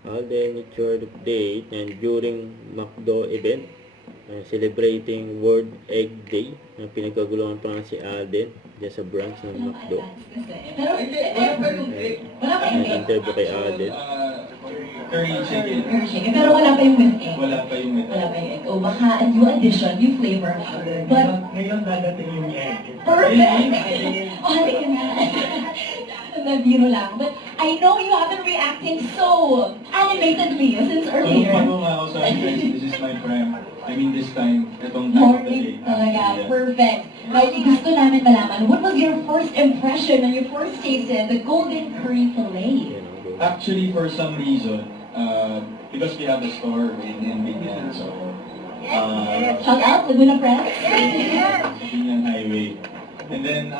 Alden Richard update, and during McDo event, celebrating World Egg Day, pinagkaguluhan pa nga si Alden dyan sa branch ng McDo. Interview kay Alden. Curry chicken. Curry chicken. Pero wala pa yung with egg. Wala pa yung with egg. Wala pa yung egg. O baka new addition, new flavor. But, Ngayon dadating yung egg. perfect! O, halika na. Nabiro lang. But I know you have been reacting so animatedly since earlier. Bago nga ako sa guys, this is my prime. I mean this time, itong time of the day. Morning talaga. Perfect. Now, gusto namin malaman, what was your first impression when you first tasted the golden curry fillet? Actually, for some reason, because we have a store in Binyan, so Shout out, Laguna Press. Binyan Highway. And then,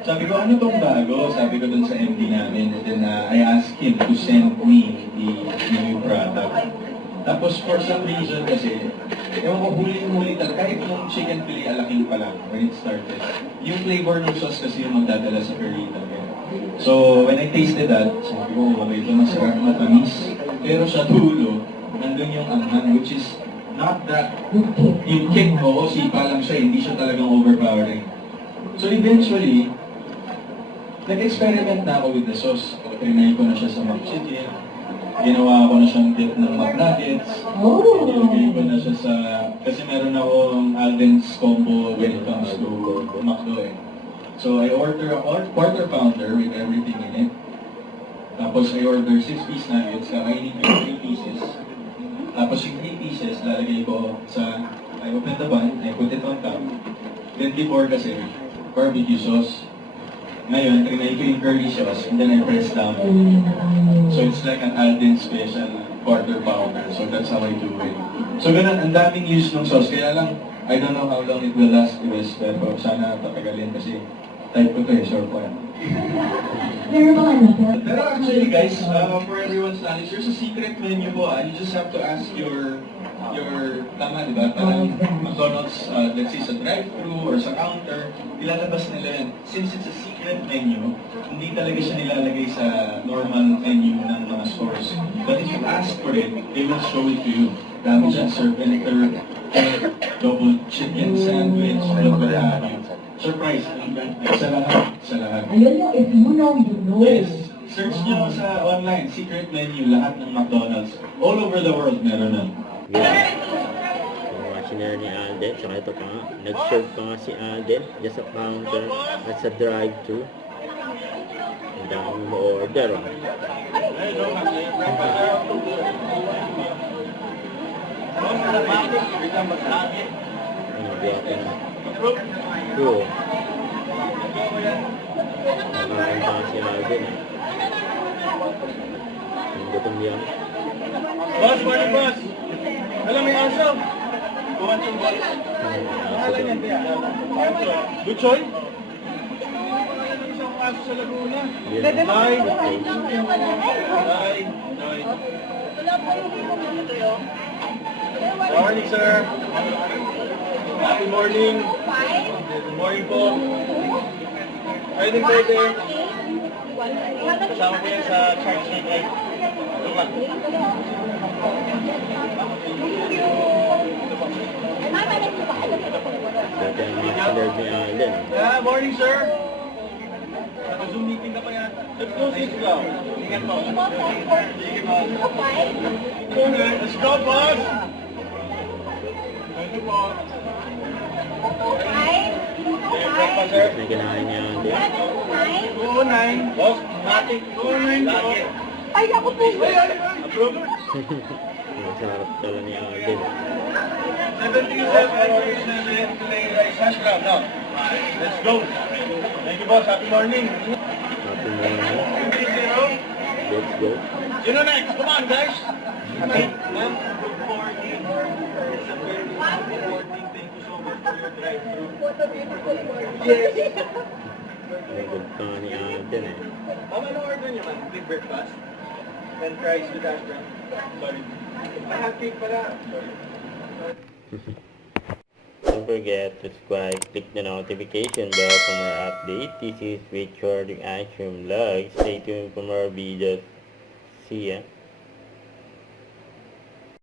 sabi ko, ano tong bago? Sabi ko dun sa MD namin. And then, I asked him to send me the new product. Tapos, for some reason kasi, ewan ko, huling-huli talaga, kahit yung chicken fillet alaking pa lang, when it started, yung flavor ng sauce kasi yung magdadala sa curry talaga. So, when I tasted that, sabi ko, okay, ito masarap, matamis. Pero sa dulo, nandun yung anghang, which is not that, yung kick, oo, sipa lang siya, hindi siya talagang overpowering. So, eventually, nag-experiment na ako with the sauce. Trinay ko na siya sa McChicken. Ginawa ko na siyang dip ng McNuggets. Nilagay ko na siya sa... Kasi meron akong Alden's combo when it comes to McDo eh. So I order a quarter pounder with everything in it. Tapos I order 6-piece nuggets. Kakainin ko yung 3 pieces. Tapos yung 3 pieces, lalagay ko sa... I open the bun, I put it on top. Then before kasi, barbecue sauce. Ngayon, trinay ko yung curry sauce, and then I press down. So it's like an Alden special quarter pounder. So that's how I do it. So ganun, ang daming use ng sauce. Kaya lang, I don't know how long it will last, guys. Pero sana tatagalin kasi type ko to eh, sure po yan. Meron ba ano? Pero actually guys, for everyone's knowledge, there's a secret menu po. You just have to ask your tama, di ba? Parang McDonald's, let's say sa drive-thru or sa counter, ilalabas nila yan. Since it's a secret menu, hindi talaga siya nilalagay sa normal menu ng mga stores. But if you ask for it, they will show it to you. Dami dyan, serpenter, double chicken sandwich, ano ba yan? Surprise, sa lahat, sa lahat. Ayun yung, if you know, you know. Yes, search nyo sa online, secret menu, lahat ng McDonald's. All over the world, meron na. Yeah. Yung sinare ni Alden, tsaka ito pa nga, nag-serve pa nga si Alden dyan sa counter at sa drive-thru. Ang dami mo order, oh. Ano, biyata na. Ito, oh. Nakain pa nga si Alden, eh. Ang gutom yan. Boss, morning boss! Alam, may aso! Buwan yung boss. Pangalan yan, Tia? Luchoy? Isang aso sa Laguna. Hi! Hi! Morning, sir! Happy morning! Good morning po! Pwede. Kasama ko yan sa charge ng egg. Dati ang mga sinare ni Alden. Yeah, morning, sir. Naka-Zoom meeting ka pa yan. Exclusive ka. Ingat po. Sige, boss. Let's go, boss. Thank you po. Breakfast, sir. Na kinain ni Alden. 209. Boss, natin. 209 po. Ay, ako po. Approve. Masarap pala ni Alden. 77 today rice hash brown. Now, let's go. Thank you, boss. Happy morning. Happy morning. Let's go. Sino next? Come on, guys. Okay. Ma'am, good morning. It's a very good morning. Thank you so much for your drive-thru. Yes. Ang good pa nga ni Alden, eh. Ma'am, ano order niyo, ma'am? Big breakfast? And fries with hash brown? Sorry. I have cake pala. Sorry. Don't forget to subscribe, click the notification bell for more updates. This is Richard Ashram Vlog. Stay tuned for more videos. See ya.